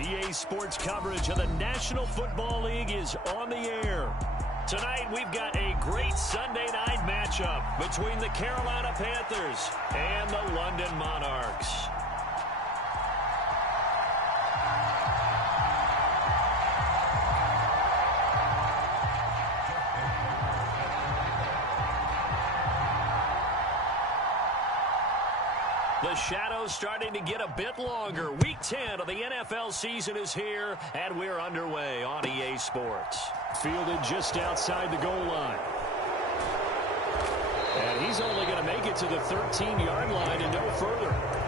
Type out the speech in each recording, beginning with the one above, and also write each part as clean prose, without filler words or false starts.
EA Sports coverage of the National Football League is on the air. Tonight, we've got a great Sunday night matchup between the Carolina Panthers and the London Monarchs. The shadow's starting to get a bit longer. Week 10 of the NFL season is here, and we're underway on EA Sports. Fielded just outside the goal line. And he's only going to make it to the 13-yard line and no further.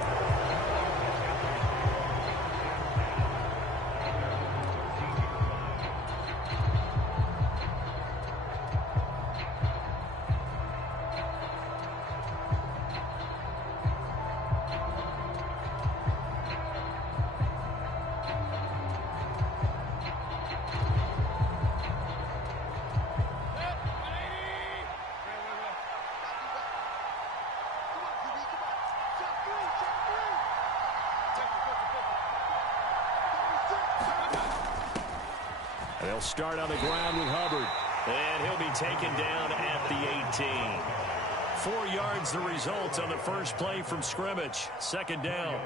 They'll start on the ground with Hubbard. And he'll be taken down at the 18. 4 yards the result on the first play from scrimmage. Second down.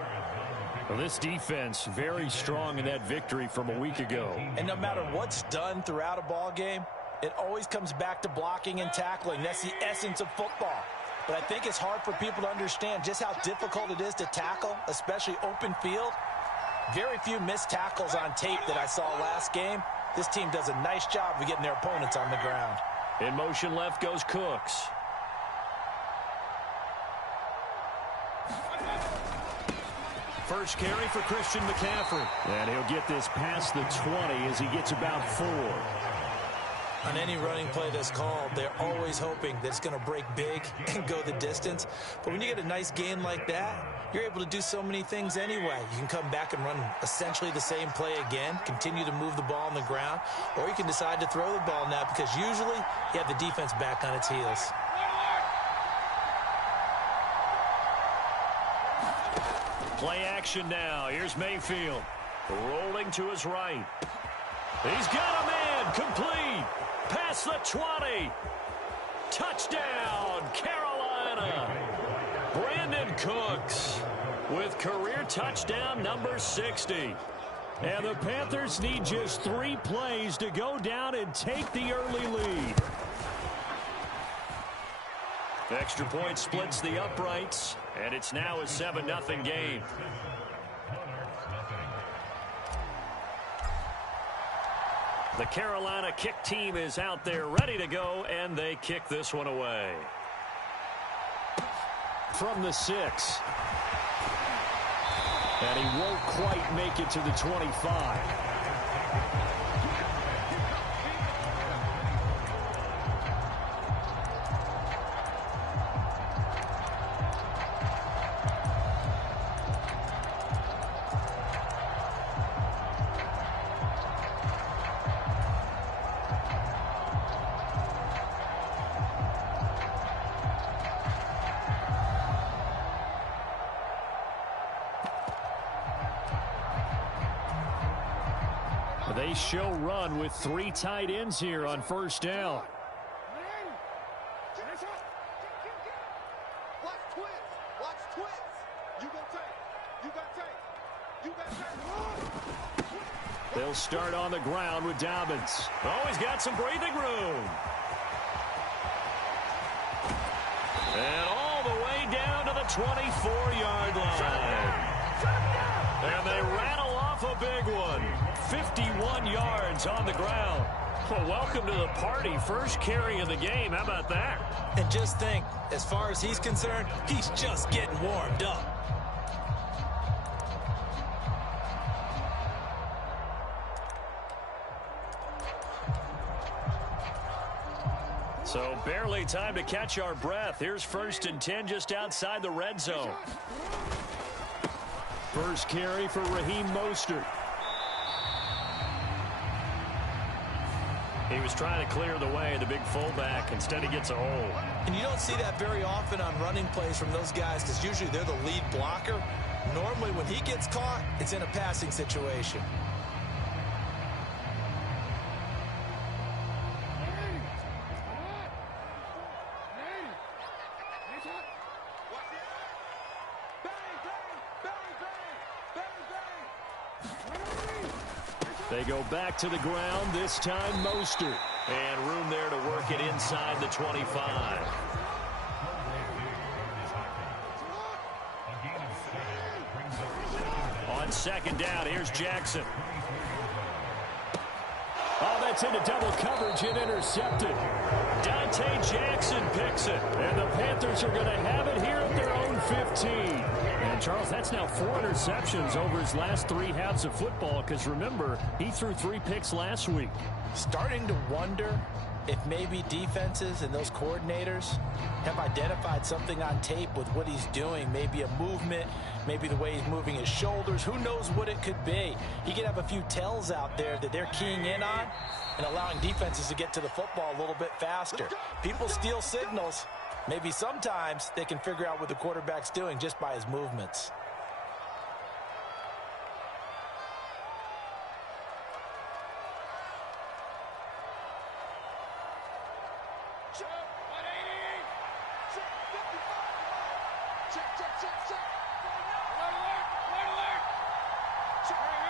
Well, this defense very strong in that victory from a week ago. And no matter what's done throughout a ball game, it always comes back to blocking and tackling. That's the essence of football. But I think it's hard for people to understand just how difficult it is to tackle, especially open field. Very few missed tackles on tape that I saw last game. This team does a nice job of getting their opponents on the ground. In motion left goes Cooks. First carry for Christian McCaffrey. And he'll get this past the 20 as he gets about 4. On any running play that's called, they're always hoping that it's going to break big and go the distance. But when you get a nice gain like that, you're able to do so many things anyway. You can come back and run essentially the same play again, continue to move the ball on the ground, or you can decide to throw the ball now because usually you have the defense back on its heels. Play action now. Here's Mayfield. Rolling to his right. He's got a man. Complete. Past the 20. Touchdown, Carolina. Brandon Cooks with career touchdown number 60. And the Panthers need just 3 plays to go down and take the early lead. The extra point splits the uprights, and it's now a 7-0 game. The Carolina kick team is out there ready to go, and they kick this one away. From the 6. And he won't quite make it to the 25. They show run with 3 tight ends here on first down. They'll start on the ground with Dobbins. Oh, he's got some breathing room. And all the way down to the 24-yard line. And they rattle off a big one. 51 yards on the ground. Well, welcome to the party. First carry of the game. How about that? And just think, as far as he's concerned, he's just getting warmed up. So barely time to catch our breath. Here's 1st and 10 just outside the red zone. First carry for Raheem Mostert. He was trying to clear the way, the big fullback. Instead, he gets a hole. And you don't see that very often on running plays from those guys because usually they're the lead blocker. Normally, when he gets caught, it's in a passing situation. They go back to the ground, this time Mostert. And room there to work it inside the 25. On second down, here's Jackson. Oh, that's into double coverage and intercepted. Dante Jackson picks it. And the Panthers are going to have it here at their own 15. And, Charles, that's now 4 interceptions over his last 3 halves of football because, remember, he threw 3 picks last week. Starting to wonder if maybe defenses and those coordinators have identified something on tape with what he's doing. Maybe a movement, maybe the way he's moving his shoulders. Who knows what it could be? He could have a few tells out there that they're keying in on and allowing defenses to get to the football a little bit faster. People steal signals. Maybe sometimes they can figure out what the quarterback's doing just by his movements.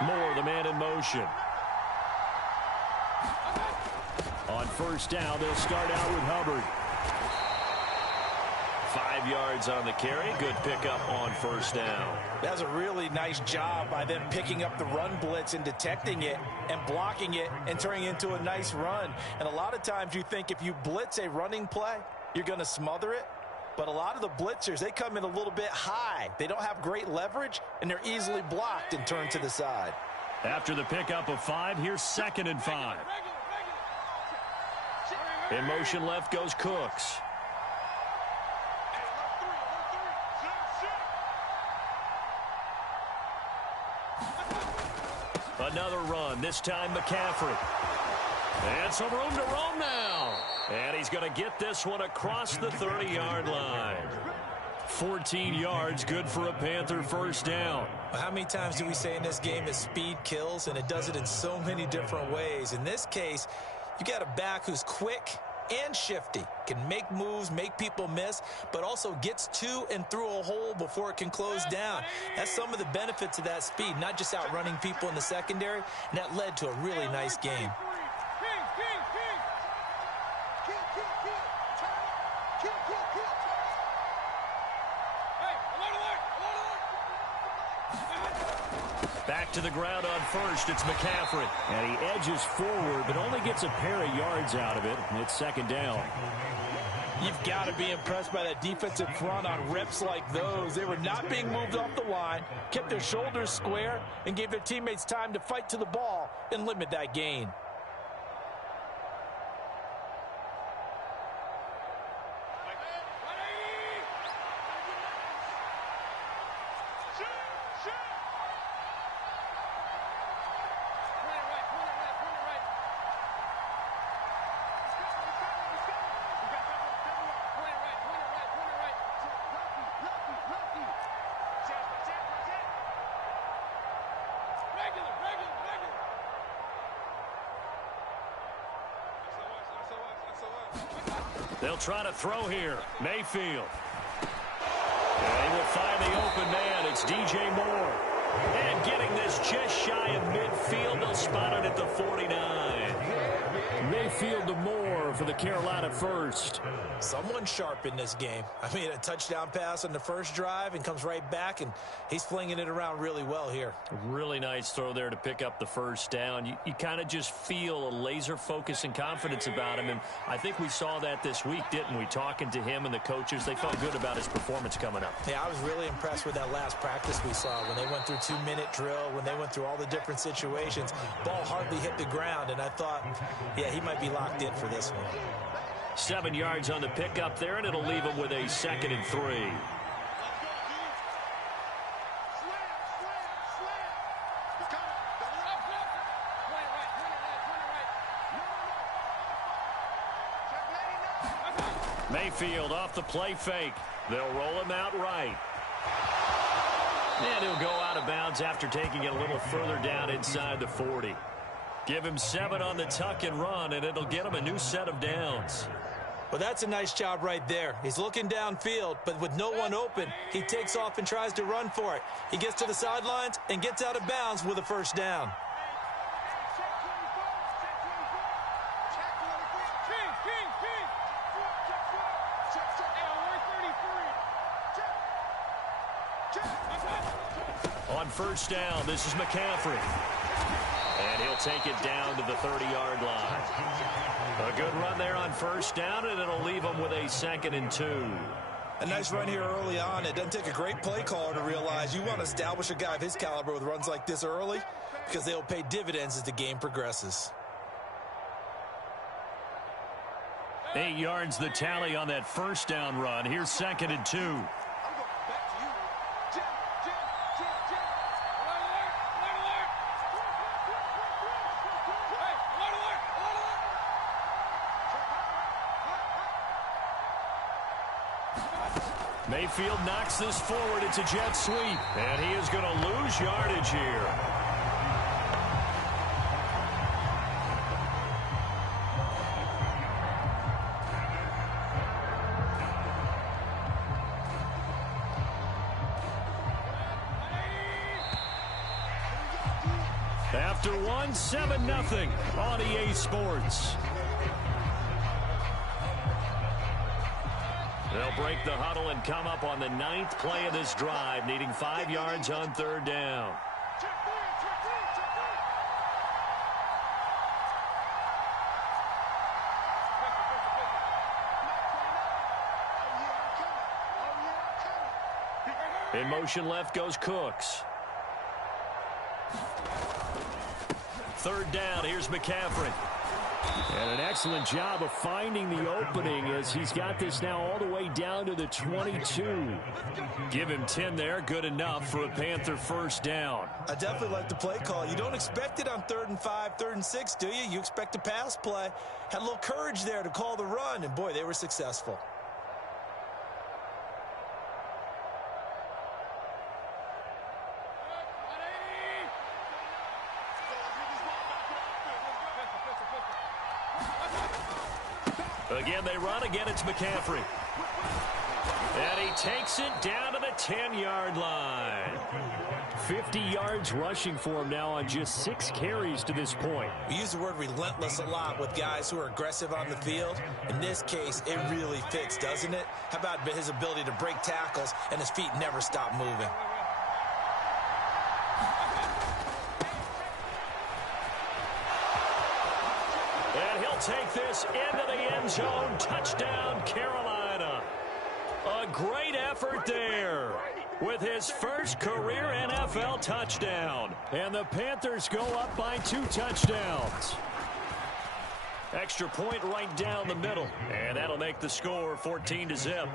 Moore, the man in motion. On first down, they'll start out with Hubbard. 5 yards on the carry. Good pickup on first down. That's a really nice job by them picking up the run blitz and detecting it and blocking it and turning it into a nice run. And a lot of times you think if you blitz a running play, you're going to smother it. But a lot of the blitzers, they come in a little bit high. They don't have great leverage, and they're easily blocked and turned to the side. After the pickup of 5, here's 2nd and 5. In motion left goes Cooks. Another run, this time McCaffrey. And some room to roam now. And he's going to get this one across the 30-yard line. 14 yards, good for a Panther first down. Well, how many times do we say in this game that speed kills, and it does it in so many different ways? In this case, you got a back who's quick and shifty, can make moves, make people miss, but also gets to and through a hole before it can close down. That's some of the benefits of that speed, not just outrunning people in the secondary, and that led to a really nice game. Back to the ground on first, it's McCaffrey. And he edges forward, but only gets a pair of yards out of it. It's 2nd down. You've got to be impressed by that defensive front on reps like those. They were not being moved off the line, kept their shoulders square, and gave their teammates time to fight to the ball and limit that gain. They'll try to throw here. Mayfield. And he will find the open man. It's DJ Moore. And getting this just shy of midfield. They'll spot it at the 49. Mayfield to Moore for the Carolina first. Someone sharp in this game. I mean, a touchdown pass on the first drive and comes right back, and he's flinging it around really well here. Really nice throw there to pick up the first down. You kind of just feel a laser focus and confidence about him, and I think we saw that this week, didn't we? Talking to him and the coaches, they felt good about his performance coming up. Yeah, I was really impressed with that last practice we saw when they went through 2-minute drill, when they went through all the different situations. Ball hardly hit the ground, and I thought, yeah, he might be locked in for this one. 7 yards on the pickup there, and it'll leave him with a 2nd and 3. Mayfield off the play fake. They'll roll him out right. And he'll go out of bounds after taking it a little further down inside the 40. Give him 7 on the tuck and run, and it'll get him a new set of downs. Well, that's a nice job right there. He's looking downfield, but with no one open, he takes off and tries to run for it. He gets to the sidelines and gets out of bounds with a first down. On first down, this is McCaffrey. And he'll take it down to the 30-yard line. A good run there on first down, and it'll leave him with a 2nd and 2. A nice run here early on. It doesn't take a great play caller to realize you want to establish a guy of his caliber with runs like this early because they'll pay dividends as the game progresses. 8 yards the tally on that first down run. Here's 2nd and 2. Mayfield knocks this forward. It's a jet sweep. And he is going to lose yardage here. After one, 7-0 on EA Sports. They'll break the huddle and come up on the 9th play of this drive, needing 5 yards on 3rd down. In motion left goes Cooks. 3rd down, here's McCaffrey. And an excellent job of finding the opening as he's got this now all the way down to the 22. Give him 10 there, good enough for a Panther first down. I definitely like the play call. You don't expect it on 3rd and 5, 3rd and 6, do you? You expect a pass play. Had a little courage there to call the run, and boy, they were successful. Again, they run. Again, it's McCaffrey. And he takes it down to the 10-yard line. 50 yards rushing for him now on just 6 carries to this point. We use the word relentless a lot with guys who are aggressive on the field. In this case, it really fits, doesn't it? How about his ability to break tackles and his feet never stop moving? Take this into the end zone. Touchdown, Carolina. A great effort there with his first career NFL touchdown. And the Panthers go up by 2 touchdowns. Extra point right down the middle. And that'll make the score 14-0.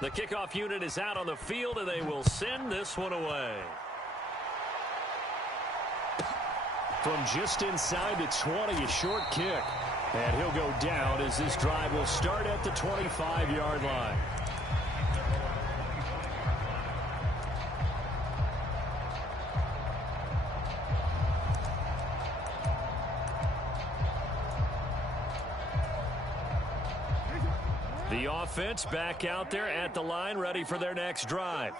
The kickoff unit is out on the field, and they will send this one away. From just inside the 20, a short kick. And he'll go down as this drive will start at the 25-yard line. The offense back out there at the line, ready for their next drive.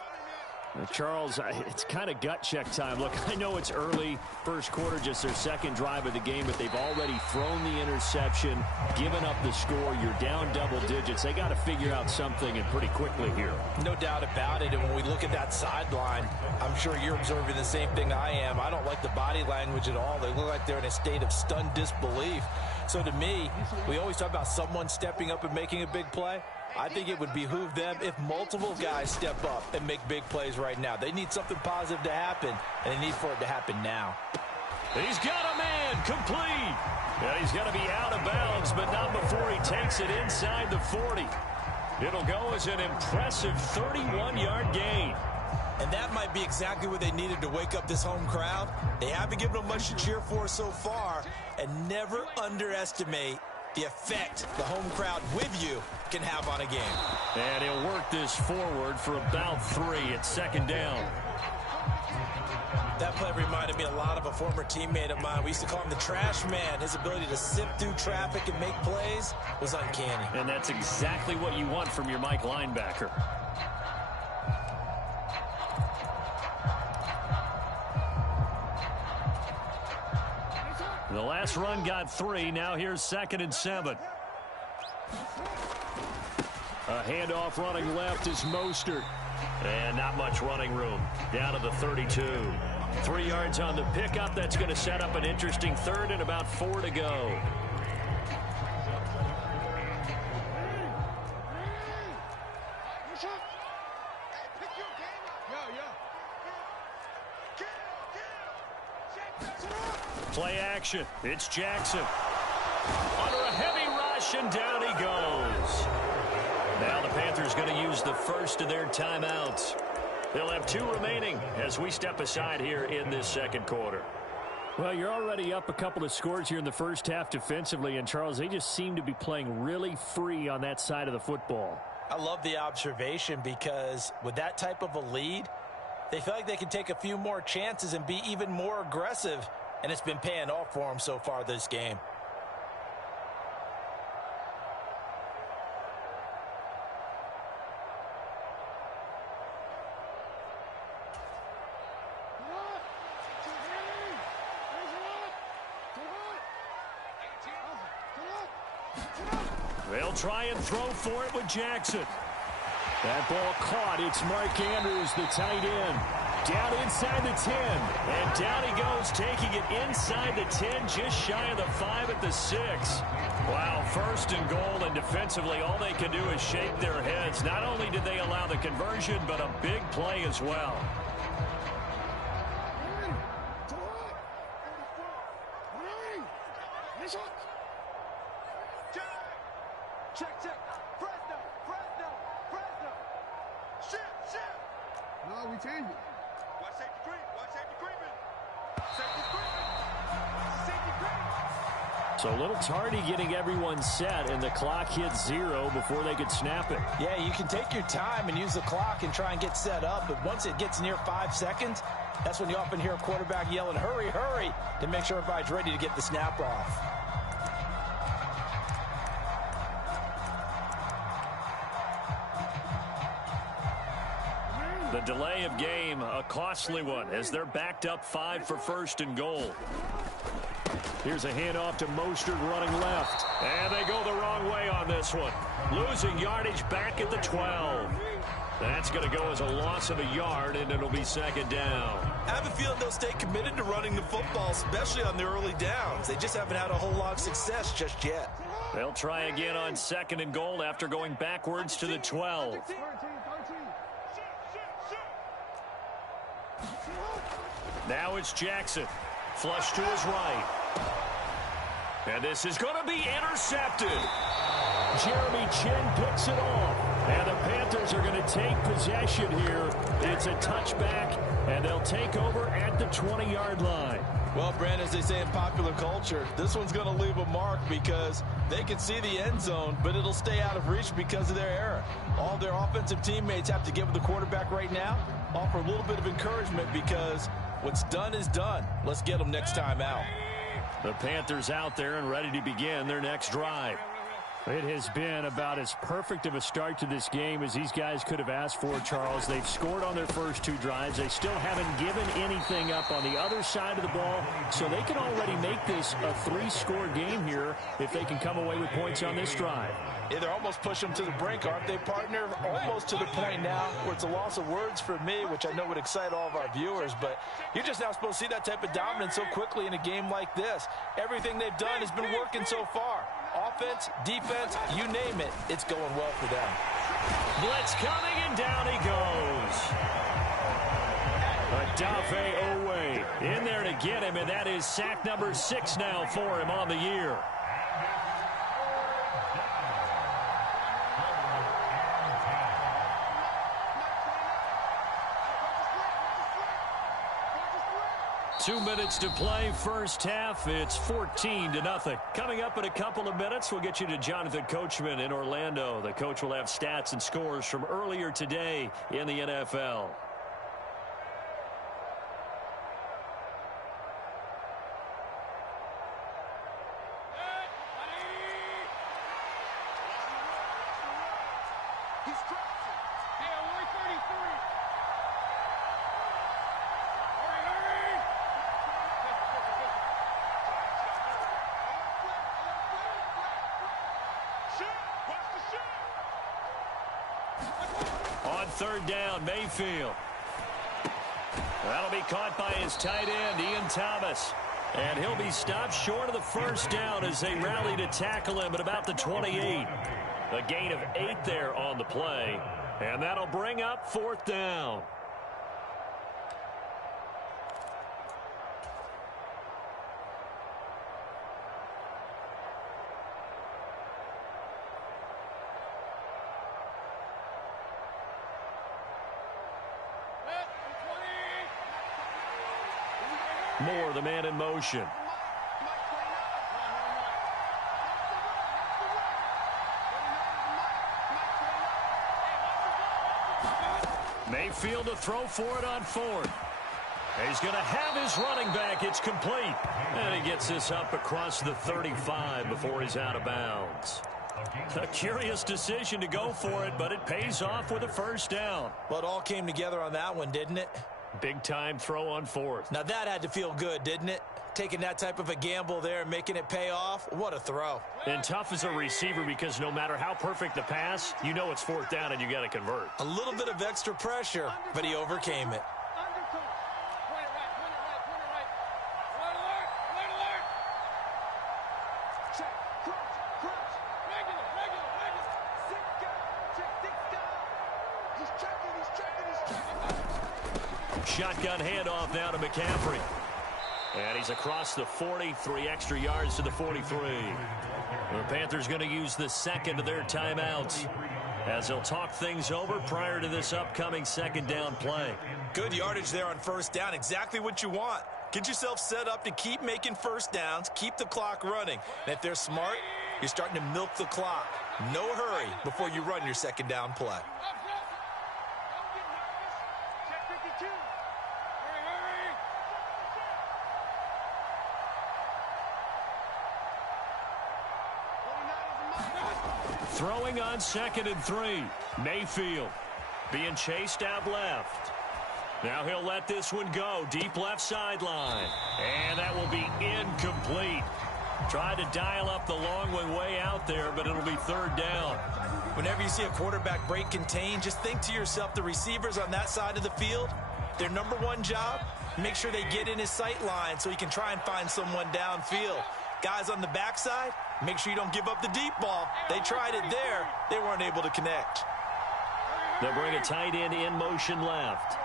Charles, it's kind of gut check time. Look, I know it's early, first quarter, just their 2nd drive of the game, but they've already thrown the interception, given up the score. You're down double digits. They got to figure out something, and pretty quickly here. No doubt about it. And when we look at that sideline, I'm sure you're observing the same thing I am. I don't like the body language at all. They look like they're in a state of stunned disbelief. So to me, we always talk about someone stepping up and making a big play. I think it would behoove them if multiple guys step up and make big plays right now. They need something positive to happen, and they need for it to happen now. He's got a man complete. And he's going to be out of bounds, but not before he takes it inside the 40. It'll go as an impressive 31-yard gain. And that might be exactly what they needed to wake up this home crowd. They haven't given them much to cheer for so far, and never underestimate the effect the home crowd with you can have on a game. And he'll work this forward for about 3 at second down. That play reminded me a lot of a former teammate of mine. We used to call him the trash man. His ability to sift through traffic and make plays was uncanny. And that's exactly what you want from your Mike linebacker. The last run got 3. Now here's 2nd and 7. A handoff running left is Mostert. And not much running room. Down to the 32. 3 yards on the pickup. That's going to set up an interesting 3rd and about 4 to go. Play action. It's Jackson. Under a heavy rush, and down he goes. Now the Panthers going to use the first of their timeouts. They'll have 2 remaining as we step aside here in this second quarter. Well, you're already up a couple of scores here in the first half defensively, and Charles, they just seem to be playing really free on that side of the football. I love the observation because with that type of a lead, they feel like they can take a few more chances and be even more aggressive, and it's been paying off for them so far this game. They'll try and throw for it with Jackson. That ball caught. It's Mark Andrews, the tight end. Down inside the 10. And down he goes, taking it inside the 10, just shy of the 5 at the 6. Wow, 1st and goal, and defensively all they can do is shake their heads. Not only did they allow the conversion, but a big play as well. So a little tardy getting everyone set, and the clock hit 0 before they could snap it. Yeah, you can take your time and use the clock and try and get set up, but once it gets near 5 seconds, that's when you often hear a quarterback yelling, hurry, hurry, to make sure everybody's ready to get the snap off. The delay of game, a costly one, as they're backed up 5 for 1st and goal. Here's a handoff to Mostert running left. And they go the wrong way on this one. Losing yardage back at the 12. That's going to go as a loss of a yard, and it'll be 2nd down. I have a feeling they'll stay committed to running the football, especially on the early downs. They just haven't had a whole lot of success just yet. They'll try again on 2nd and goal after going backwards to the 12. Now it's Jackson. Flush to his right. And this is going to be intercepted. Jeremy Chin picks it off. And the Panthers are going to take possession here. It's a touchback, and they'll take over at the 20-yard line. Well, Brandon, as they say in popular culture, this one's going to leave a mark because they can see the end zone, but it'll stay out of reach because of their error. All their offensive teammates have to give the quarterback right now, offer a little bit of encouragement because what's done is done. Let's get them next time out. The Panthers out there and ready to begin their next drive. It has been about as perfect of a start to this game as these guys could have asked for, Charles. They've scored on their first 2 drives. They still haven't given anything up on the other side of the ball, so they can already make this a 3-score game here if they can come away with points on this drive. Yeah, they're almost pushing them to the brink, aren't they, partner? Almost to the point now where it's a loss of words for me, which I know would excite all of our viewers, but you're just now supposed to see that type of dominance so quickly in a game like this. Everything they've done has been working so far. Offense, defense, you name it, it's going well for them. Blitz coming, and down he goes. Adafe Owe in there to get him, and that is sack number 6 now for him on the year. 2 minutes to play first half. It's 14-0. Coming up in a couple of minutes, we'll get you to Jonathan Coachman in Orlando. The coach will have stats and scores from earlier today in the NFL. On third down, Mayfield. That'll be caught by his tight end, Ian Thomas. And he'll be stopped short of the first down as they rally to tackle him at about the 28. A gain of 8 there on the play. And that'll bring up fourth down. Moore, the man in motion. Mayfield to throw for it on fourth. He's going to have his running back. It's complete. And he gets this up across the 35 before he's out of bounds. A curious decision to go for it, but it pays off with a first down. Well, it all came together on that one, didn't it? Big-time throw on fourth. Now that had to feel good, didn't it? Taking that type of a gamble there and making it pay off. What a throw. And tough as a receiver because no matter how perfect the pass, you know it's fourth down and you got to convert. A little bit of extra pressure, but he overcame it. Shotgun handoff now to McCaffrey. And he's across the 40, 3 extra yards to the 43. The Panthers going to use the second of their timeouts as they'll talk things over prior to this upcoming second down play. Good yardage there on first down. Exactly what you want. Get yourself set up to keep making first downs, keep the clock running. And if they're smart, you're starting to milk the clock. No hurry before you run your second down play. Throwing on 2nd and 3. Mayfield being chased out left. Now he'll let this one go. Deep left sideline. And that will be incomplete. Tried to dial up the long one way out there, but it'll be third down. Whenever you see a quarterback break contain, just think to yourself, the receivers on that side of the field, their number one job, make sure they get in his sight line so he can try and find someone downfield. Guys on the backside, make sure you don't give up the deep ball. They tried it there. They weren't able to connect. They'll bring a tight end in motion left.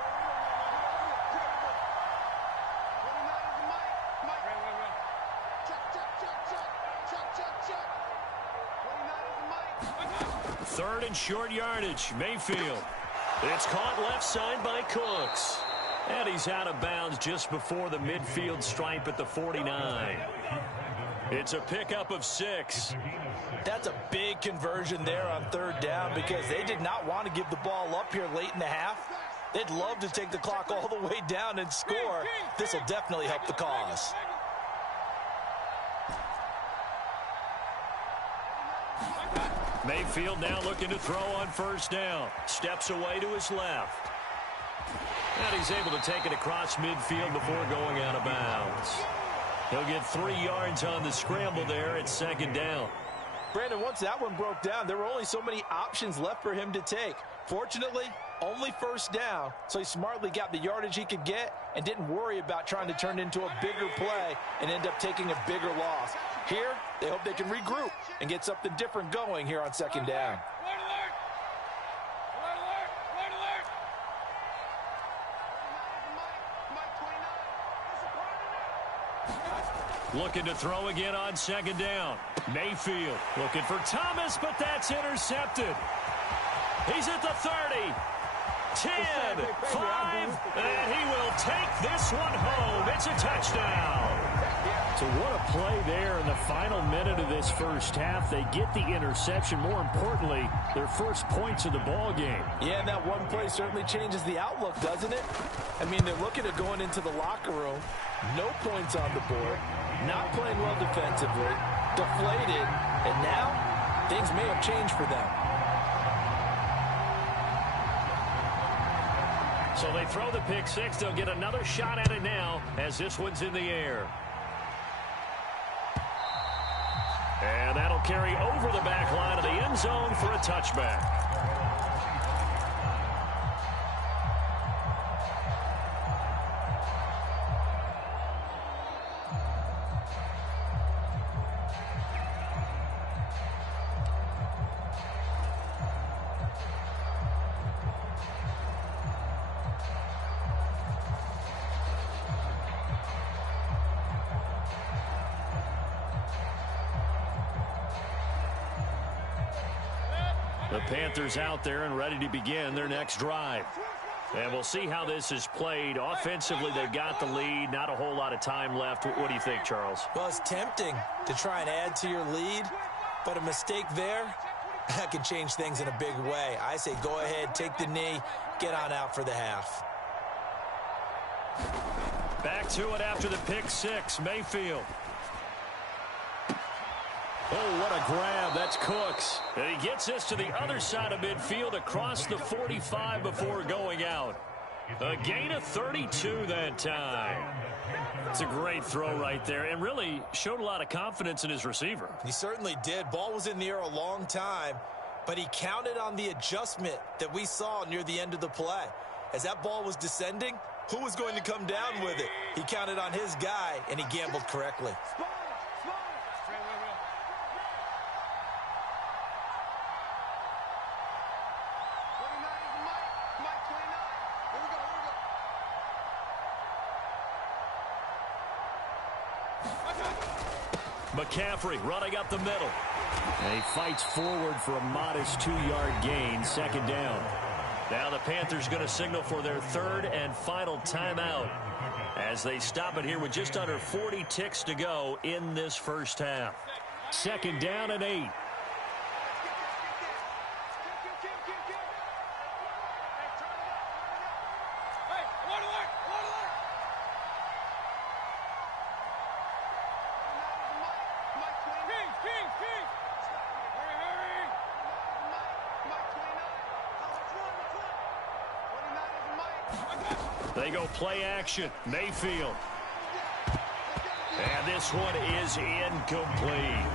Third and short yardage. Mayfield. It's caught left side by Cooks. And he's out of bounds just before the midfield stripe at the 49. It's a pickup of 6. That's a big conversion there on third down because they did not want to give the ball up here late in the half. They'd love to take the clock all the way down and score. This will definitely help the cause. Mayfield now looking to throw on first down. Steps away to his left. And he's able to take it across midfield before going out of bounds. He'll get 3 yards on the scramble there at second down. Brandon, once that one broke down, there were only so many options left for him to take. Fortunately, only first down, so he smartly got the yardage he could get and didn't worry about trying to turn it into a bigger play and end up taking a bigger loss. Here, they hope they can regroup and get something different going here on second down. Looking to throw again on second down. Mayfield looking for Thomas, but that's intercepted. He's at the 30. 10, 5, and he will take this one home. It's a touchdown. So what a play there in the final minute of this first half. They get the interception. More importantly, their first points of the ball game. Yeah, and that one play certainly changes the outlook, doesn't it? I mean, they're looking at going into the locker room. No points on the board. Not playing well defensively. Deflated. And now, things may have changed for them. So they throw the pick six. They'll get another shot at it now as this one's in the air. And that'll carry over the back line of the end zone for a touchback. The Panthers out there and ready to begin their next drive. And we'll see how this is played. Offensively, they've got the lead. Not a whole lot of time left. What do you think, Charles? Well, it's tempting to try and add to your lead, but a mistake there, that can change things in a big way. I say go ahead, take the knee, get on out for the half. Back to it after the pick six. Mayfield. Oh, what a grab. That's Cooks. And he gets this to the other side of midfield across the 45 before going out. A gain of 32 that time. It's a great throw right there and really showed a lot of confidence in his receiver. He certainly did. Ball was in the air a long time, but he counted on the adjustment that we saw near the end of the play. As that ball was descending, who was going to come down with it? He counted on his guy, and he gambled correctly. McCaffrey running up the middle. And he fights forward for a modest 2-yard gain, second down. Now the Panthers going to signal for their third and final timeout as they stop it here with just under 40 ticks to go in this first half. Second down and 8. They go play action. Mayfield. And this one is incomplete.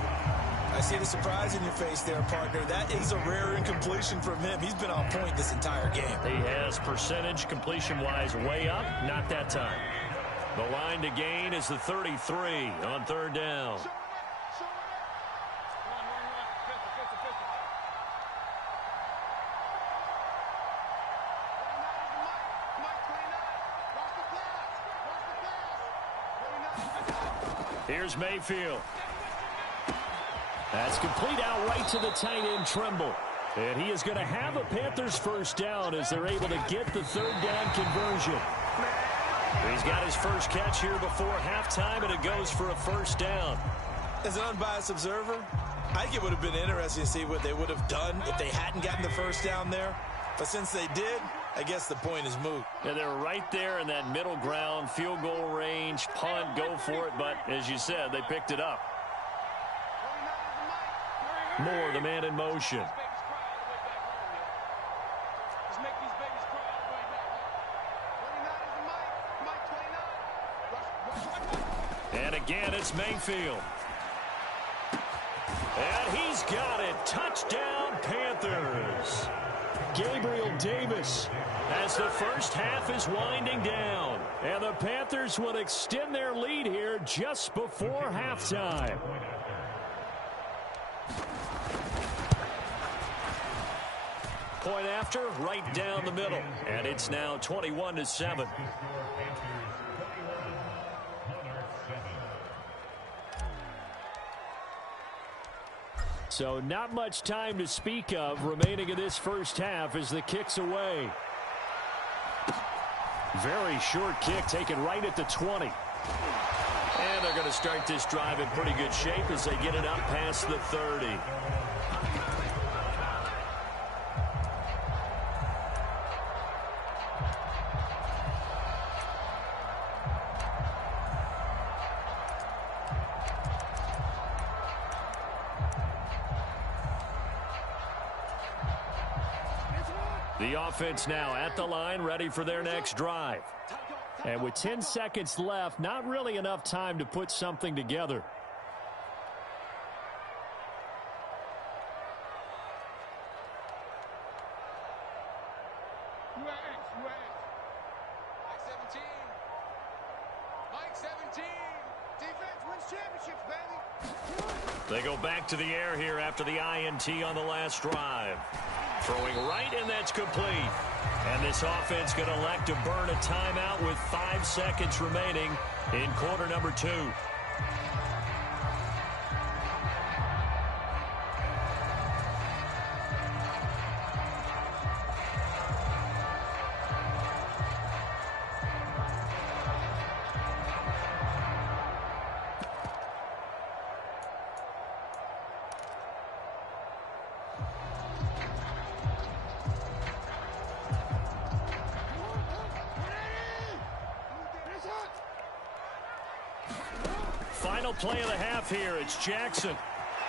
I see the surprise in your face there, partner. That is a rare incompletion from him. He's been on point this entire game. He has percentage completion-wise way up. Not that time. The line to gain is the 33 on third down. Here's Mayfield. That's complete out right to the tight end, Trimble. And he is going to have a Panthers first down as they're able to get the third down conversion. He's got his first catch here before halftime, and it goes for a first down. As an unbiased observer, I think it would have been interesting to see what they would have done if they hadn't gotten the first down there. But since they did, I guess the point is moot. And they're right there in that middle ground, field goal range, punt, go for it. But as you said, they picked it up. Moore, the man in motion. And again, it's Mayfield. And he's got it. Touchdown, Panthers. Gabriel Davis as the first half is winding down. And the Panthers will extend their lead here just before halftime. Point after, right down the middle. And it's now 21-7. So not much time to speak of remaining in this first half as the kick's away. Very short kick taken right at the 20. And they're going to start this drive in pretty good shape as they get it up past the 30. The offense now at the line, ready for their next drive. And with 10 seconds left, not really enough time to put something together. They go back to the air here after the INT on the last drive. Throwing right, and that's complete. And this offense going to elect to burn a timeout with 5 seconds remaining in quarter number 2. Final play of the half here. It's Jackson.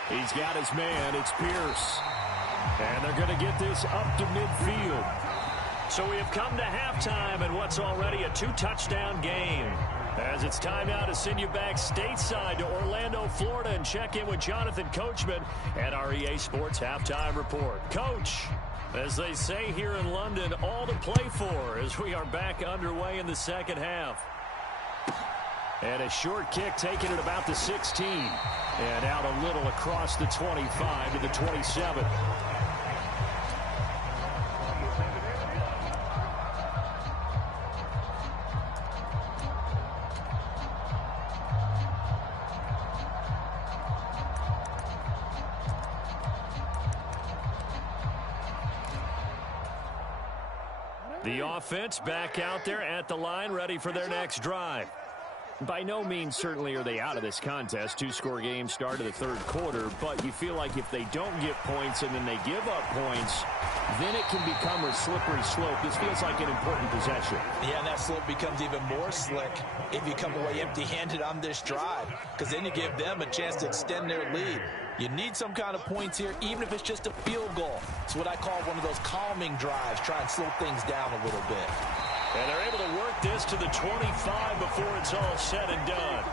He's got his man. It's Pierce. And they're going to get this up to midfield. So we have come to halftime in what's already a 2-touchdown game. As it's time now to send you back stateside to Orlando, Florida, and check in with Jonathan Coachman at our EA Sports Halftime Report. Coach, as they say here in London, all to play for as we are back underway in the second half. And a short kick taken at about the 16. And out a little across the 25 to the 27. The offense back out there at the line, ready for their next drive. By no means certainly are they out of this contest. 2-score game start of the third quarter, but you feel like if they don't get points and then they give up points, then it can become a slippery slope. This feels like an important possession. Yeah, and that slope becomes even more slick if you come away empty-handed on this drive, because then you give them a chance to extend their lead. You need some kind of points here, even if it's just a field goal. It's what I call one of those calming drives, try and slow things down a little bit. And they're able to work this to the 25 before it's all said and done.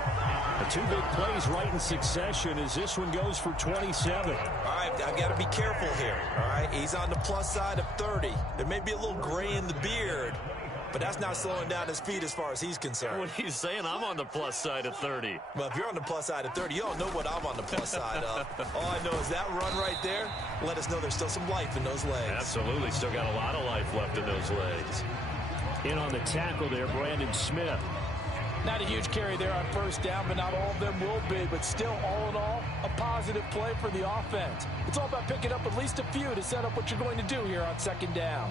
The 2 big plays right in succession as this one goes for 27. All right, I've got to be careful here. All right, he's on the plus side of 30. There may be a little gray in the beard, but that's not slowing down his feet as far as he's concerned. What are you saying? I'm on the plus side of 30. Well, if you're on the plus side of 30, you don't know what I'm on the plus side of. All I know is that run right there let us know there's still some life in those legs. Absolutely. Still got a lot of life left in those legs. In on the tackle there, Brandon Smith. Not a huge carry there on first down, but not all of them will be. But still, all in all, a positive play for the offense. It's all about picking up at least a few to set up what you're going to do here on second down.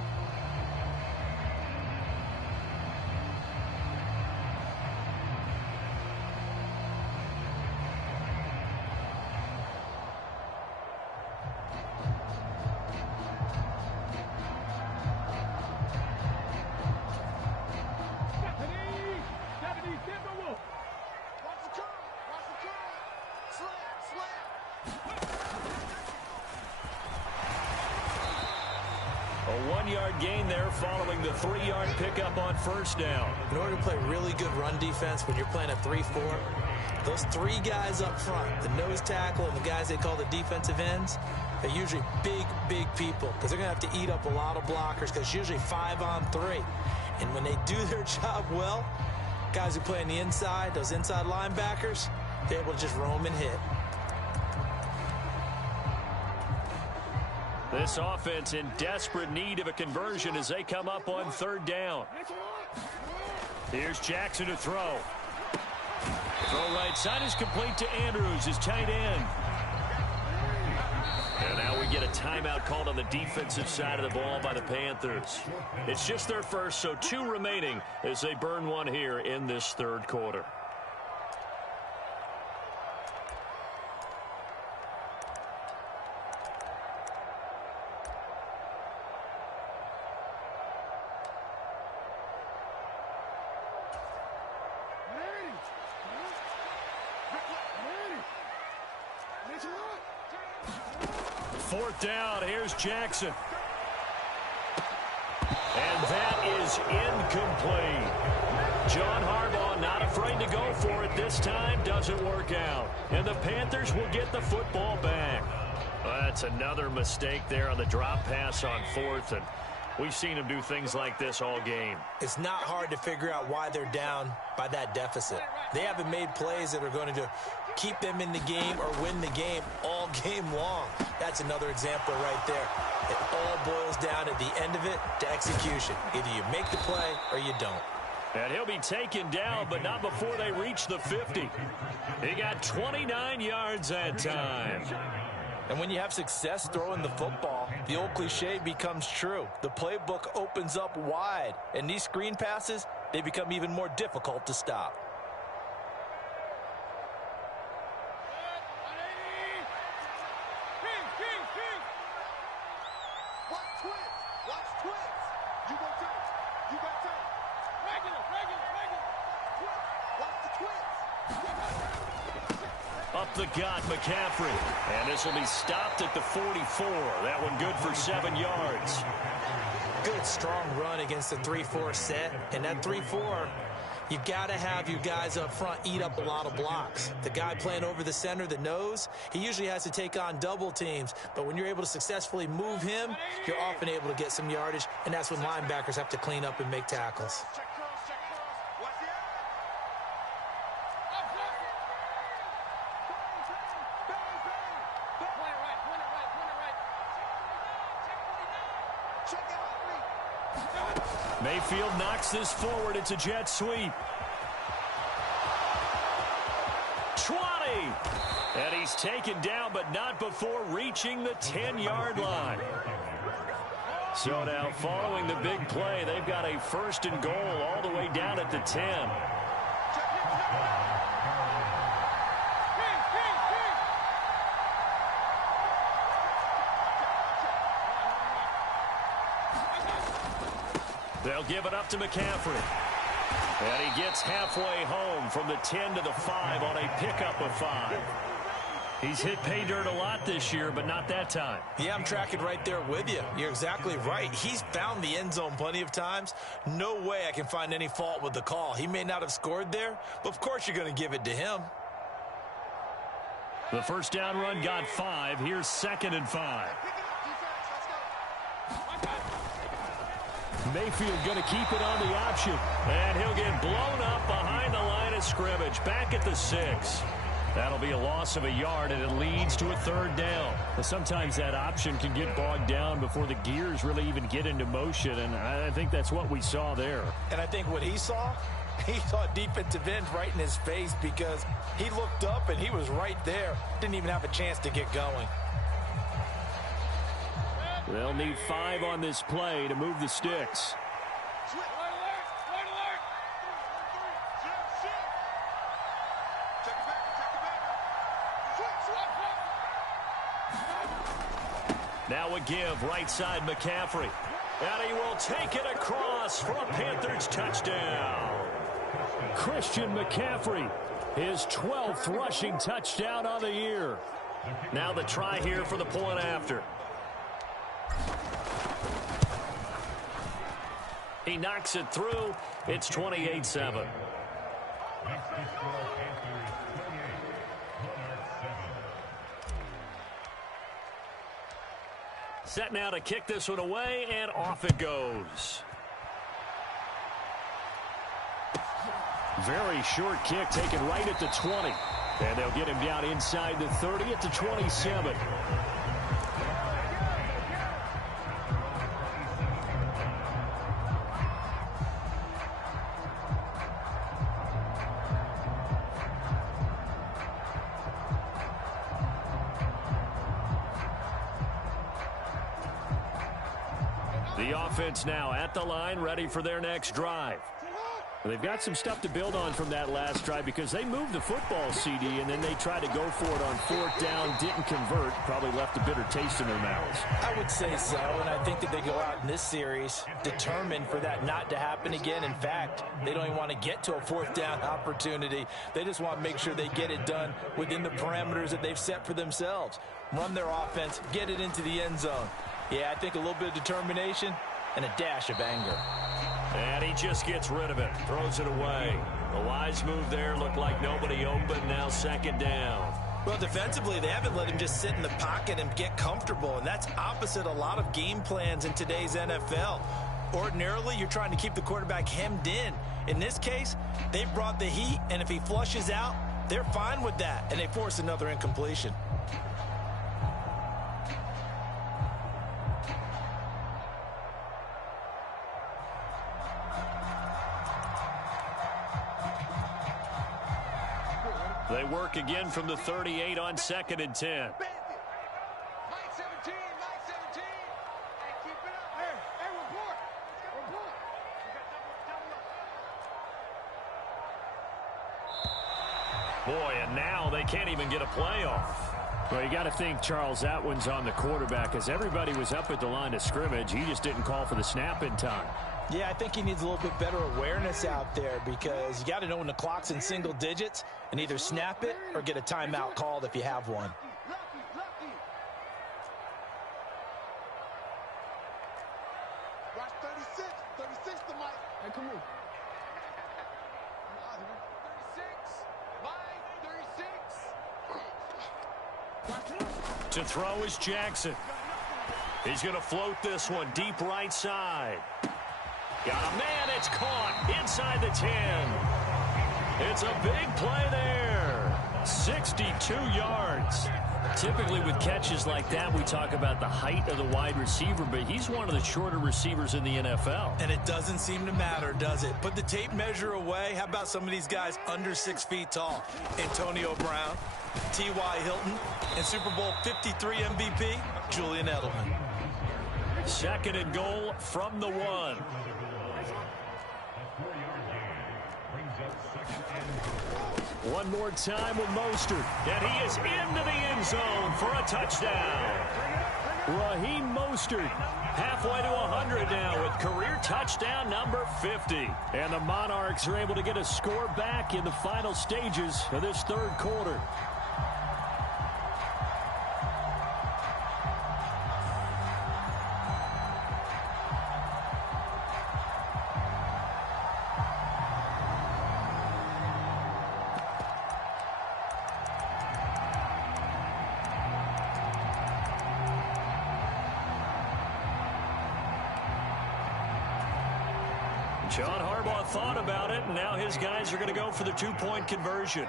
A 1-yard gain there following the 3-yard pickup on first down. In order to play really good run defense when you're playing a 3-4, those 3 guys up front, the nose tackle and the guys they call the defensive ends, they're usually big people because they're going to have to eat up a lot of blockers because it's usually 5-on-3. And when they do their job well, guys who play on the inside, those inside linebackers, they're able to just roam and hit. This offense in desperate need of a conversion as they come up on third down. Here's Jackson to throw. Throw right side is complete to Andrews, his tight end. And now we get a timeout called on the defensive side of the ball by the Panthers. It's just their first, so 2 remaining as they burn one here in this third quarter. Fourth down, here's Jackson. And that is incomplete. John Harbaugh not afraid to go for it this time. Doesn't work out. And the Panthers will get the football back. That's another mistake there on the drop pass on fourth. And we've seen them do things like this all game. It's not hard to figure out why they're down by that deficit. They haven't made plays that are going to keep them in the game or win the game all game long. That's another example right there. It all boils down at the end of it to execution. Either you make the play or you don't. And he'll be taken down, but not before they reach the 50. He got 29 yards that time. And when you have success throwing the football, the old cliche becomes true. The playbook opens up wide, and these screen passes, they become even more difficult to stop. Up the gut, McCaffrey. And this will be stopped at the 44. That one good for 7 yards. Good, strong run against the 3-4 set. And that 3-4, you've got to have your guys up front eat up a lot of blocks. The guy playing over the center, the nose, he usually has to take on double teams. But when you're able to successfully move him, you're often able to get some yardage. And that's when linebackers have to clean up and make tackles. Mayfield knocks this forward. It's a jet sweep. 20. And he's taken down, but not before reaching the 10-yard line. So now following the big play, they've got a 1st and goal all the way down at the 10. They'll give it up to McCaffrey. And he gets halfway home from the 10 to the 5 on a pickup of 5. He's hit pay dirt a lot this year, but not that time. Yeah, I'm tracking right there with you. You're exactly right. He's found the end zone plenty of times. No way I can find any fault with the call. He may not have scored there, but of course you're going to give it to him. The 1st down run got 5. Here's 2nd and 5. Mayfield going to keep it on the option. And he'll get blown up behind the line of scrimmage. Back at the 6. That'll be a loss of a yard, and it leads to a 3rd down. But sometimes that option can get bogged down before the gears really even get into motion, and I think that's what we saw there. And I think what he saw defensive end right in his face because he looked up and he was right there. Didn't even have a chance to get going. They'll need 5 on this play to move the sticks. Now a give, right side McCaffrey. And he will take it across for a Panthers touchdown. Christian McCaffrey, his 12th rushing touchdown on the year. Now the try here for the point after. He knocks it through. It's 28-7. Set now to kick this one away, and off it goes. Very short kick taken right at the 20. And they'll get him down inside the 30 at the 27. The offense now at the line, ready for their next drive. They've got some stuff to build on from that last drive because they moved the football, CD, and then they tried to go for it on fourth down, didn't convert, probably left a bitter taste in their mouths. I would say so, and I think that they go out in this series determined for that not to happen again. In fact, they don't even want to get to a fourth down opportunity. They just want to make sure they get it done within the parameters that they've set for themselves. Run their offense, get it into the end zone. Yeah, I think a little bit of determination and a dash of anger. And he just gets rid of it, throws it away. The wise move there, looked like nobody open, now second down. Well, defensively, they haven't let him just sit in the pocket and get comfortable, and that's opposite a lot of game plans in today's NFL. Ordinarily, you're trying to keep the quarterback hemmed in. In this case, they brought the heat, and if he flushes out, they're fine with that, and they force another incompletion. They work again from the 38 on 2nd and 10. Boy, and now they can't even get a play off. Well, you got to think, Charles, that one's on the quarterback as everybody was up at the line of scrimmage. He just didn't call for the snap in time. Yeah, I think he needs a little bit better awareness out there because you got to know when the clock's in single digits and either snap it or get a timeout called if you have one. Watch 36. 36 the mic. Hey, come on. 36. To throw is Jackson. He's going to float this one deep right side. Got a man, it's caught inside the 10. It's a big play there. 62 yards. Typically with catches like that, we talk about the height of the wide receiver, but he's one of the shorter receivers in the NFL. And it doesn't seem to matter, does it? Put the tape measure away. How about some of these guys under 6 feet tall? Antonio Brown, T.Y. Hilton, and Super Bowl 53 MVP, Julian Edelman. 2nd and goal from the 1. One more time with Mostert, and he is into the end zone for a touchdown. Raheem Mostert halfway to 100 now with career touchdown number 50. And the Monarchs are able to get a score back in the final stages of this third quarter. John Harbaugh thought about it, and now his guys are going to go for the two-point conversion.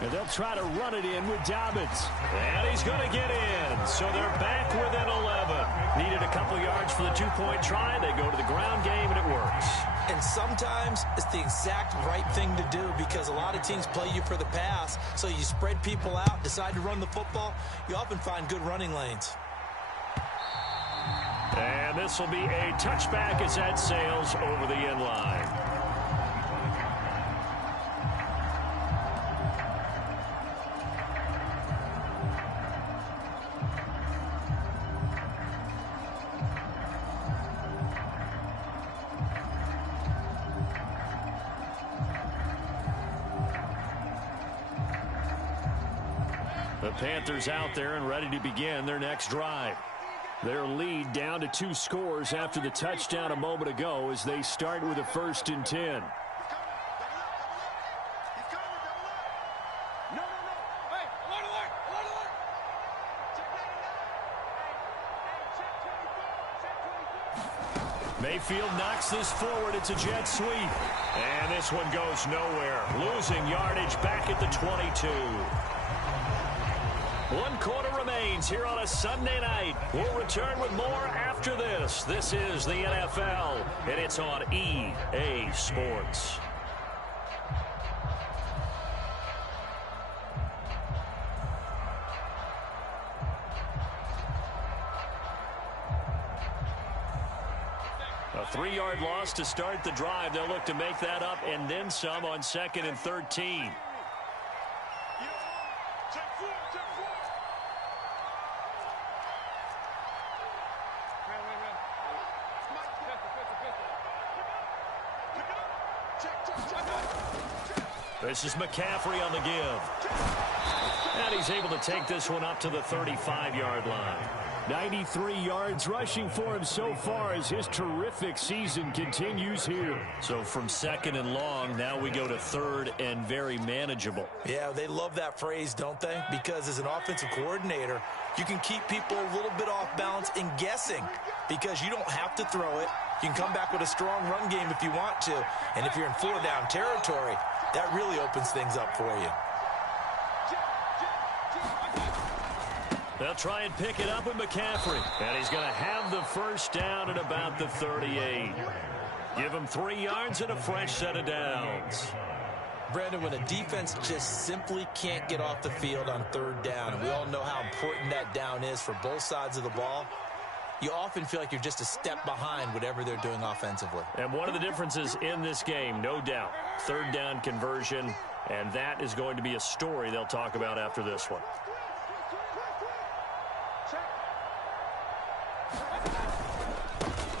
And they'll try to run it in with Dobbins. And he's going to get in. So they're back within 11. Needed a couple yards for the two-point try. They go to the ground game, and it works. And sometimes it's the exact right thing to do because a lot of teams play you for the pass. So you spread people out, decide to run the football. You often find good running lanes. And this will be a touchback as that sails over the end line. The Panthers out there and ready to begin their next drive. Their lead down to 2 scores after the touchdown a moment ago as they start with a 1st and 10. Mayfield knocks this forward. It's a jet sweep. And this one goes nowhere. Losing yardage back at the 22. 1 quarter remains here on a Sunday night. We'll return with more after this. This is the NFL, and it's on EA Sports. A 3-yard loss to start the drive. They'll look to make that up and then some on 2nd and 13. This is McCaffrey on the give. And he's able to take this one up to the 35-yard line. 93 yards rushing for him so far as his terrific season continues here. So from 2nd and long, now we go to 3rd and very manageable. Yeah, they love that phrase, don't they? Because as an offensive coordinator, you can keep people a little bit off balance and guessing because you don't have to throw it. You can come back with a strong run game if you want to. And if you're in 4-down territory, that really opens things up for you. They'll try and pick it up with McCaffrey. And he's going to have the first down at about the 38. Give him 3 yards and a fresh set of downs. Brandon, when a defense just simply can't get off the field on 3rd down, and we all know how important that down is for both sides of the ball, you often feel like you're just a step behind whatever they're doing offensively. And one of the differences in this game, no doubt, 3rd down conversion, and that is going to be a story they'll talk about after this one.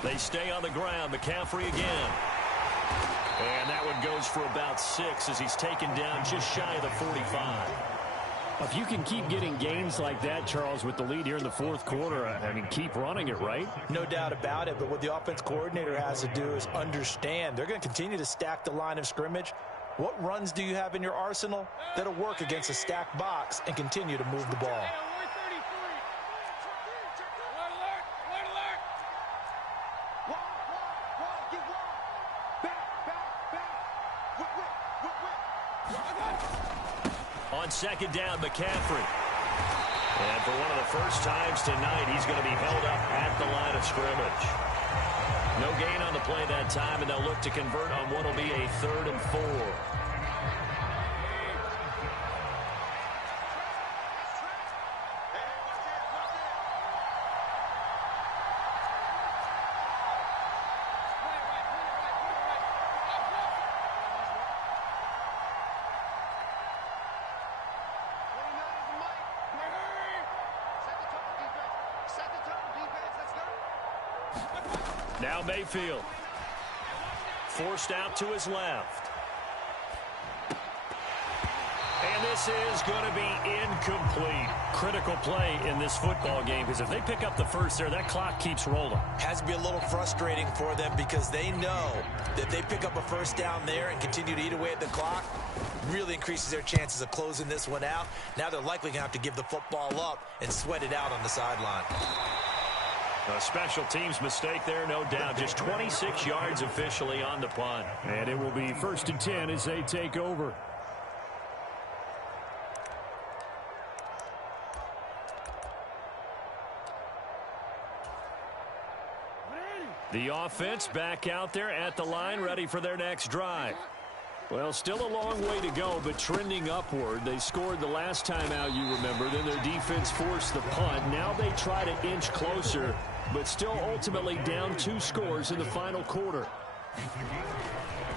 They stay on the ground. McCaffrey again. And that one goes for about 6 as he's taken down just shy of the 45. If you can keep getting gains like that, Charles, with the lead here in the 4th quarter, I mean, keep running it, right? No doubt about it, but what the offense coordinator has to do is understand they're going to continue to stack the line of scrimmage. What runs do you have in your arsenal that'll work against a stacked box and continue to move the ball? On 2nd down, McCaffrey. And for one of the first times tonight, he's going to be held up at the line of scrimmage. No gain on the play that time, and they'll look to convert on what will be a 3rd and 4. Now Mayfield. Forced out to his left. And this is going to be incomplete. Critical play in this football game because if they pick up the first there, that clock keeps rolling. Has to be a little frustrating for them because they know that they pick up a first down there and continue to eat away at the clock, really increases their chances of closing this one out. Now they're likely going to have to give the football up and sweat it out on the sideline. A special teams mistake there, no doubt. Just 26 yards officially on the punt. And it will be 1st and 10 as they take over. The offense back out there at the line, ready for their next drive. Well, still a long way to go, but trending upward. They scored the last time out, you remember. Then their defense forced the punt. Now they try to inch closer, but still ultimately down 2 scores in the final quarter.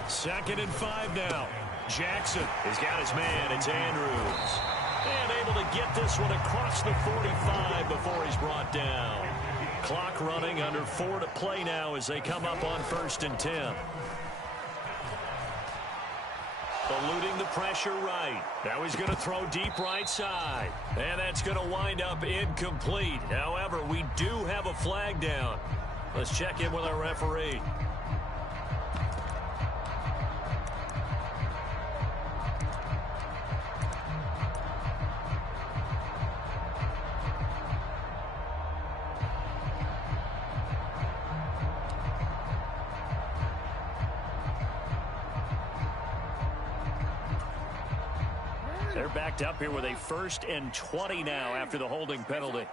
2nd and 5 now. Jackson has got his man. It's Andrews. And able to get this one across the 45 before he's brought down. Clock running, under 4 to play now as they come up on 1st and 10. Eluding the pressure right. Now he's going to throw deep right side. And that's going to wind up incomplete. However, we do have a flag down. Let's check in with our referee. They're backed up here with a 1st and 20 now after the holding penalty.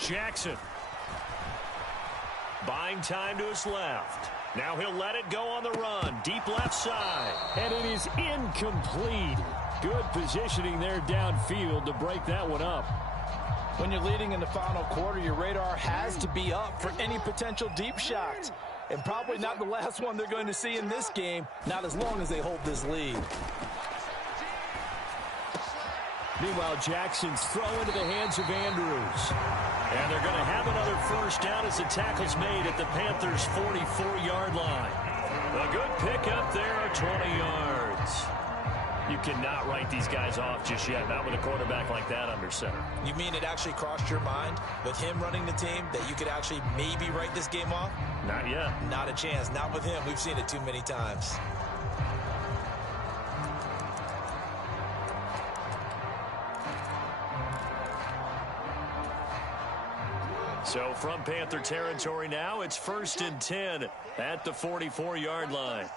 Jackson. Buying time to his left. Now he'll let it go on the run. Deep left side. And it is incomplete. Good positioning there downfield to break that one up. When you're leading in the final quarter, your radar has to be up for any potential deep shots. And probably not the last one they're going to see in this game, not as long as they hold this lead. Meanwhile, Jackson's throw into the hands of Andrews. And they're going to have another first down as the tackle's made at the Panthers' 44-yard line. A good pickup there, 20 yards. You cannot write these guys off just yet, not with a quarterback like that under center. You mean it actually crossed your mind with him running the team that you could actually maybe write this game off? Not yet. Not a chance. Not with him. We've seen it too many times. So from Panther territory now, it's 1st and 10 at the 44-yard line.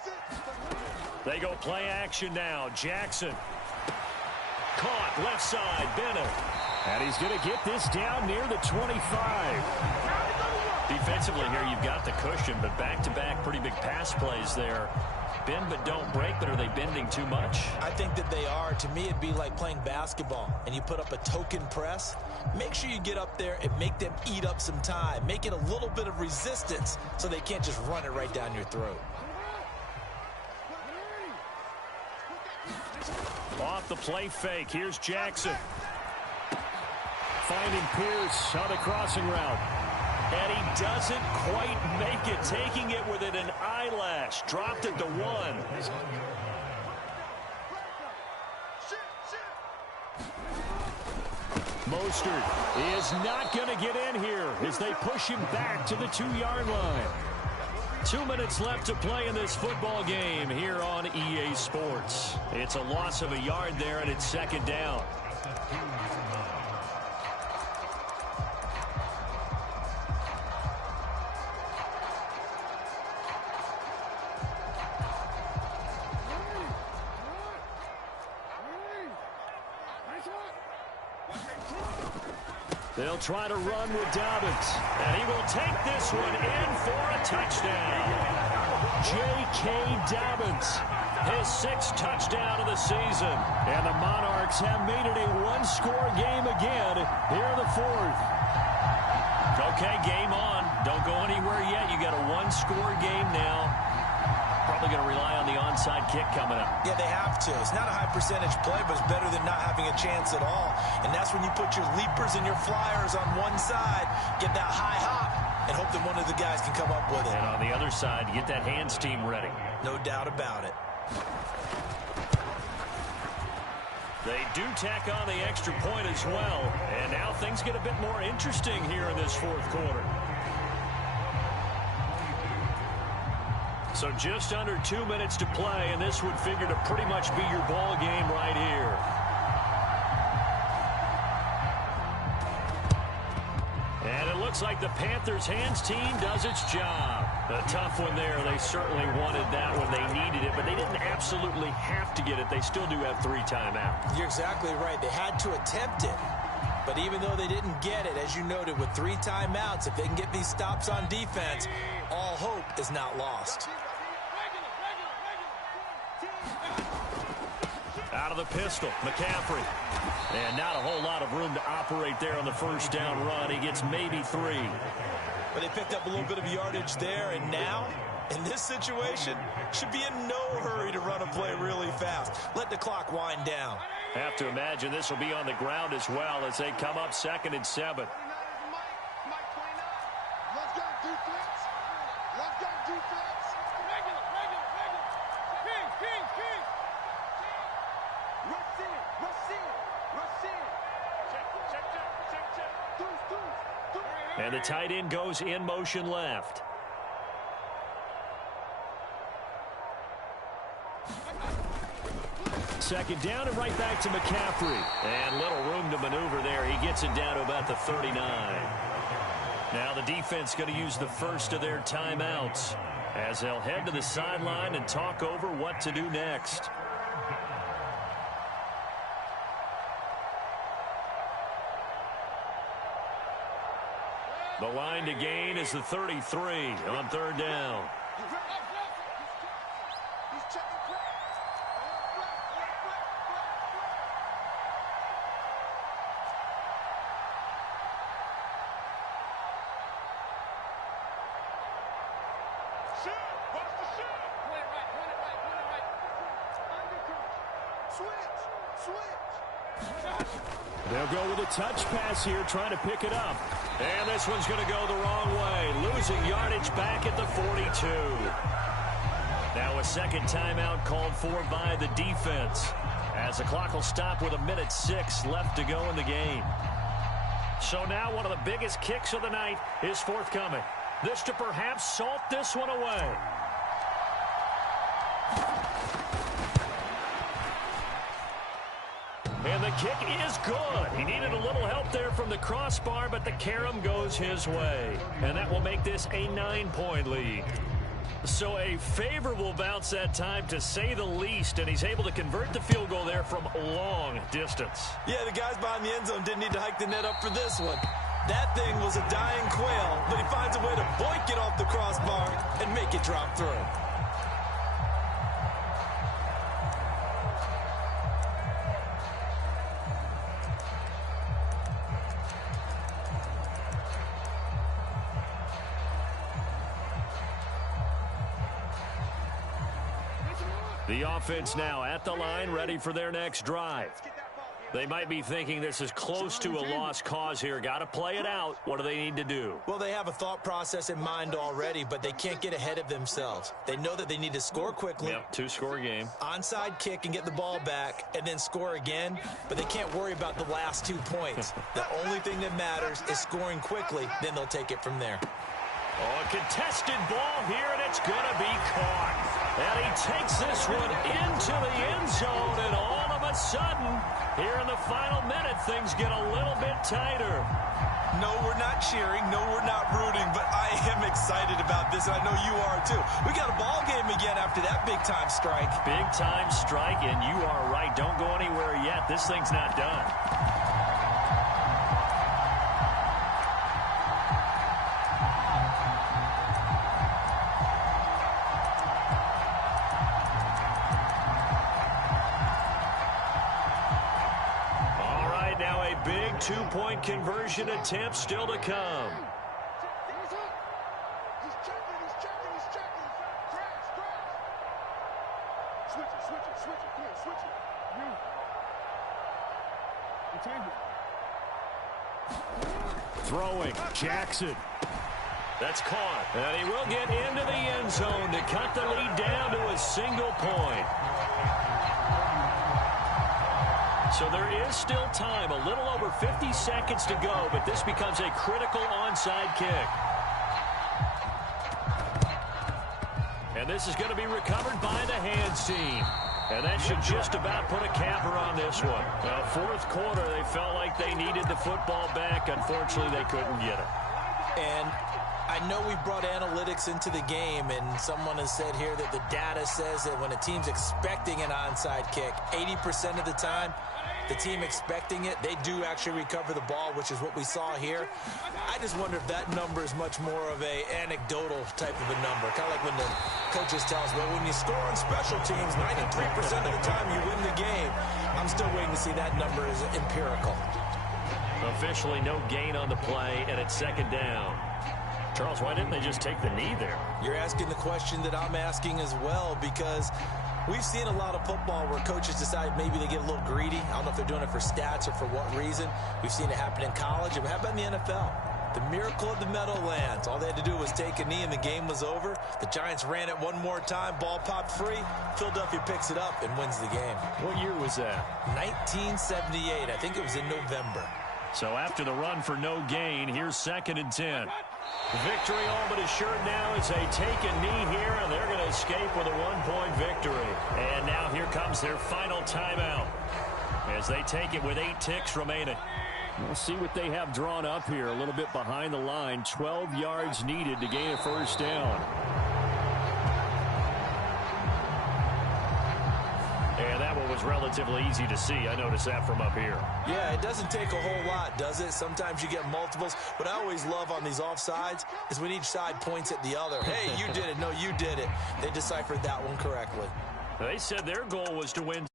They go play action now. Jackson. Caught left side. Bennett. And he's going to get this down near the 25. Defensively here, you've got the cushion, but back-to-back pretty big pass plays there. Bend but don't break, but are they bending too much? I think that they are. To me, it'd be like playing basketball, and you put up a token press. Make sure you get up there and make them eat up some time. Make it a little bit of resistance so they can't just run it right down your throat. Off the play fake. Here's Jackson. Finding Pierce on the crossing route. And he doesn't quite make it. Taking it within an eyelash. Dropped it to 1. Mostert is not going to get in here as they push him back to the 2-yard line. 2 minutes left to play in this football game here on EA Sports. It's a loss of a yard there, and it's 2nd down. They'll try to run with Dobbins. And he will take this one in for a touchdown. J.K. Dobbins, his 6th touchdown of the season. And the Monarchs have made it a one-score game again here in the 4th. Okay, game on. Don't go anywhere yet. You got a one-score game now. Probably going to rely on the onside kick coming up. Yeah, they have to. It's not a high percentage play, but it's better than not having a chance at all. And that's when you put your leapers and your flyers on one side, get that high hop, and hope that one of the guys can come up with it. And on the other side, get that hands team ready. No doubt about it. They do tack on the extra point as well. And now things get a bit more interesting here in this 4th quarter. So just under 2 minutes to play, and this would figure to pretty much be your ball game right here. And it looks like the Panthers' hands team does its job. A tough one there. They certainly wanted that when they needed it, but they didn't absolutely have to get it. They still do have 3 timeouts. You're exactly right. They had to attempt it. But even though they didn't get it, as you noted, with 3 timeouts, if they can get these stops on defense, all hope is not lost. Out of the pistol, McCaffrey. And not a whole lot of room to operate there on the first down run. He gets maybe 3. But they picked up a little bit of yardage there, and now, in this situation, should be in no hurry to run a play really fast. Let the clock wind down. Have to imagine this will be on the ground as well as they come up 2nd and 7. Let's go, defense. Let's go, defense. Regular. King. Rush in. Check. Deuce. And the tight end goes in motion left. Second down and right back to McCaffrey. And little room to maneuver there. He gets it down to about the 39. Now the defense going to use the first of their timeouts as they'll head to the sideline and talk over what to do next. The line to gain is the 33 on 3rd down. He's checking quick. Siyl, watch the Siyl. Point it right. Switch. They'll go with a touch pass here, trying to pick it up. And this one's going to go the wrong way, losing yardage back at the 42. Now a second timeout called for by the defense, as the clock will stop with 1:06 left to go in the game. So now one of the biggest kicks of the night is forthcoming. This to perhaps salt this one away. And the kick is good. He needed a little help there from the crossbar, but the carom goes his way. And that will make this a 9-point lead. So a favorable bounce that time, to say the least, and he's able to convert the field goal there from long distance. Yeah, the guys behind the end zone didn't need to hike the net up for this one. That thing was a dying quail, but he finds a way to boink it off the crossbar and make it drop through. The offense now at the line, ready for their next drive. They might be thinking this is close to a lost cause here. Got to play it out. What do they need to do? Well, they have a thought process in mind already, but they can't get ahead of themselves. They know that they need to score quickly. Yep, 2-score game. Onside kick and get the ball back and then score again, but they can't worry about the last 2 points. The only thing that matters is scoring quickly, then they'll take it from there. Oh, a contested ball here, and it's going to be caught. And he takes this one into the end zone, and all of a sudden, here in the final minute, things get a little bit tighter. No, we're not cheering. No, we're not rooting, but I am excited about this, and I know you are too. We got a ball game again after that big-time strike. Big-time strike, and you are right. Don't go anywhere yet. This thing's not done. Big 2-point conversion attempt still to come. He's checking. Crash. Switch it. Come here, switch it. You. Throwing, Jackson. That's caught. And he will get into the end zone to cut the lead down to a single point. So there is still time, a little over 50 seconds to go, but this becomes a critical onside kick. And this is going to be recovered by the hands team. And that should just about put a capper on this one. Well, fourth quarter, they felt like they needed the football back. Unfortunately, they couldn't get it. And I know we brought analytics into the game, and someone has said here that the data says that when a team's expecting an onside kick, 80% of the time, the team expecting it, they do actually recover the ball, which is what we saw here. I just wonder if that number is much more of a anecdotal type of a number. Kind of like when the coaches tell us, well, when you score on special teams, 93% of the time you win the game. I'm still waiting to see that number is empirical. Officially no gain on the play, and it's second down. Charles, why didn't they just take the knee there? You're asking the question that I'm asking as well, because we've seen a lot of football where coaches decide maybe they get a little greedy. I don't know if they're doing it for stats or for what reason. We've seen it happen in college. And how about in the NFL? The miracle of the Meadowlands. All they had to do was take a knee and the game was over. The Giants ran it one more time. Ball popped free. Philadelphia picks it up and wins the game. What year was that? 1978. I think it was in November. So after the run for no gain, here's 2nd and 10. Victory all but assured now as they take a knee here, and they're going to escape with a 1-point victory. And now here comes their final timeout as they take it with 8 ticks remaining. We'll see what they have drawn up here a little bit behind the line. 12 yards needed to gain a first down. And that one was relatively easy to see. I noticed that from up here. Yeah, it doesn't take a whole lot, does it? Sometimes you get multiples. What I always love on these offsides is when each side points at the other. Hey, you did it. No, you did it. They deciphered that one correctly. They said their goal was to win